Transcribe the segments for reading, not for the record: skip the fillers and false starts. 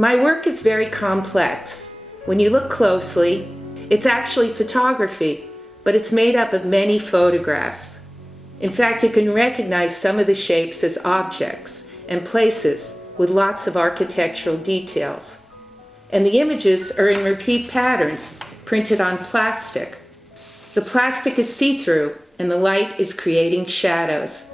My work is very complex. When you look closely, it's actually photography, but it's made up of many photographs. In fact, you can recognize some of the shapes as objects and places with lots of architectural details. And the images are in repeat patterns printed on plastic. The plastic is see-through and the light is creating shadows.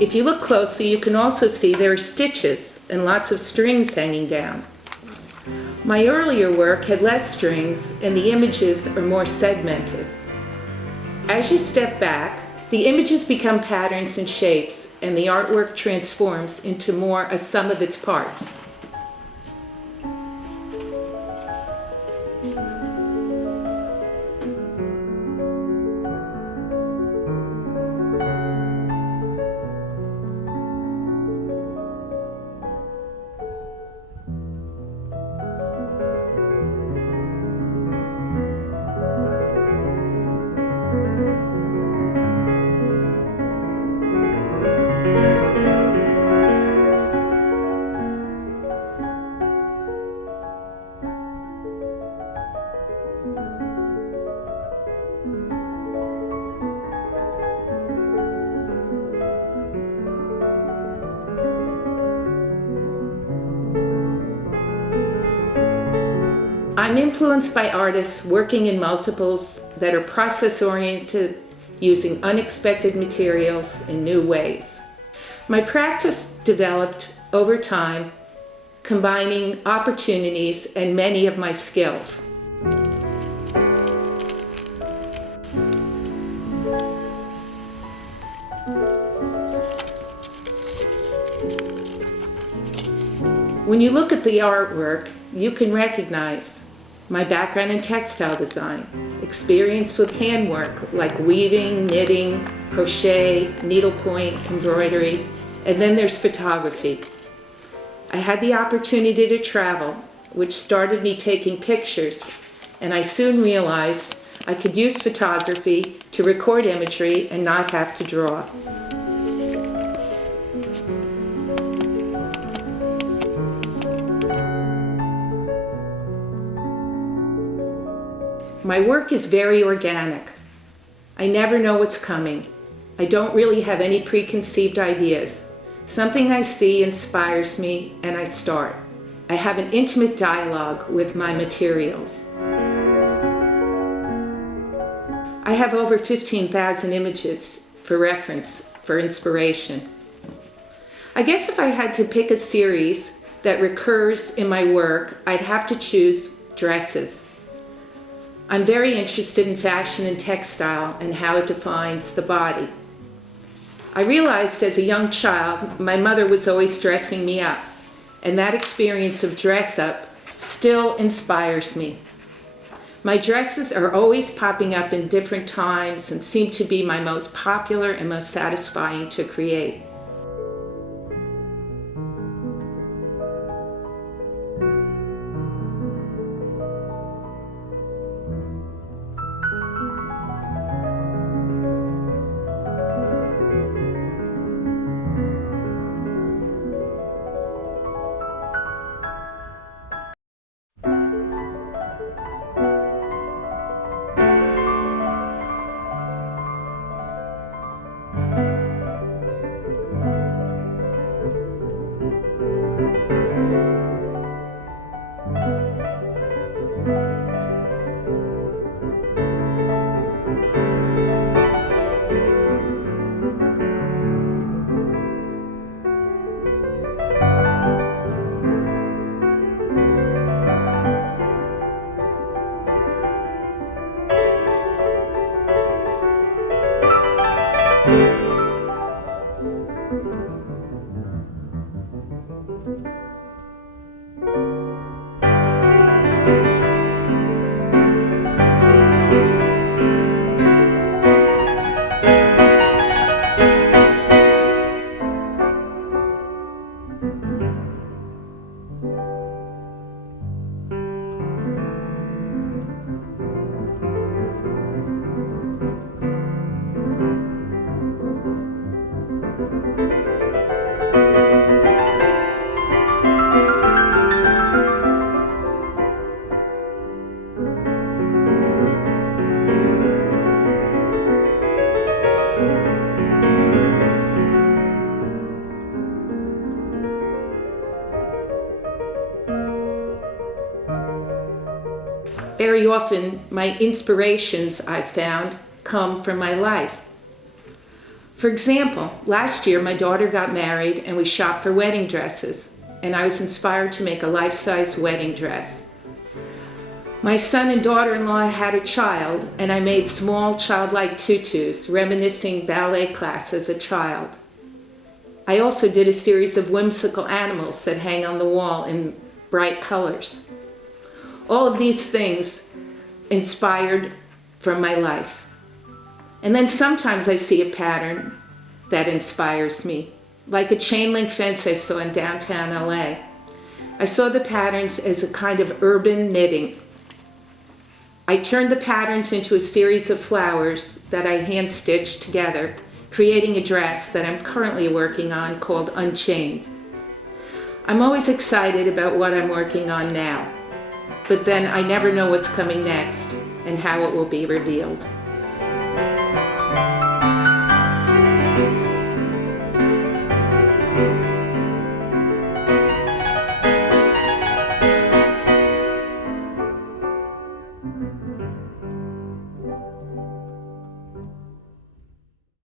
If you look closely, you can also see there are stitches and lots of strings hanging down. My earlier work had less strings and the images are more segmented. As you step back, the images become patterns and shapes, and the artwork transforms into more a sum of its parts. I'm influenced by artists working in multiples that are process-oriented, using unexpected materials in new ways. My practice developed over time, combining opportunities and many of my skills. When you look at the artwork, you can recognize my background in textile design, experience with handwork like weaving, knitting, crochet, needlepoint, embroidery, and then there's photography. I had the opportunity to travel, which started me taking pictures, and I soon realized I could use photography to record imagery and not have to draw. My work is very organic. I never know what's coming. I don't really have any preconceived ideas. Something I see inspires me and I start. I have an intimate dialogue with my materials. I have over 15,000 images for reference, for inspiration. I guess if I had to pick a series that recurs in my work, I'd have to choose dresses. I'm very interested in fashion and textile and how it defines the body. I realized as a young child, my mother was always dressing me up, and that experience of dress up still inspires me. My dresses are always popping up in different times and seem to be my most popular and most satisfying to create. Very often, my inspirations, I've found, come from my life. For example, last year my daughter got married and we shopped for wedding dresses, and I was inspired to make a life-size wedding dress. My son and daughter-in-law had a child, and I made small childlike tutus, reminiscing ballet class as a child. I also did a series of whimsical animals that hang on the wall in bright colors. All of these things inspired from my life. And then sometimes I see a pattern that inspires me, like a chain link fence I saw in downtown LA. I saw the patterns as a kind of urban knitting. I turned the patterns into a series of flowers that I hand stitched together, creating a dress that I'm currently working on called Unchained. I'm always excited about what I'm working on now, but then I never know what's coming next and how it will be revealed.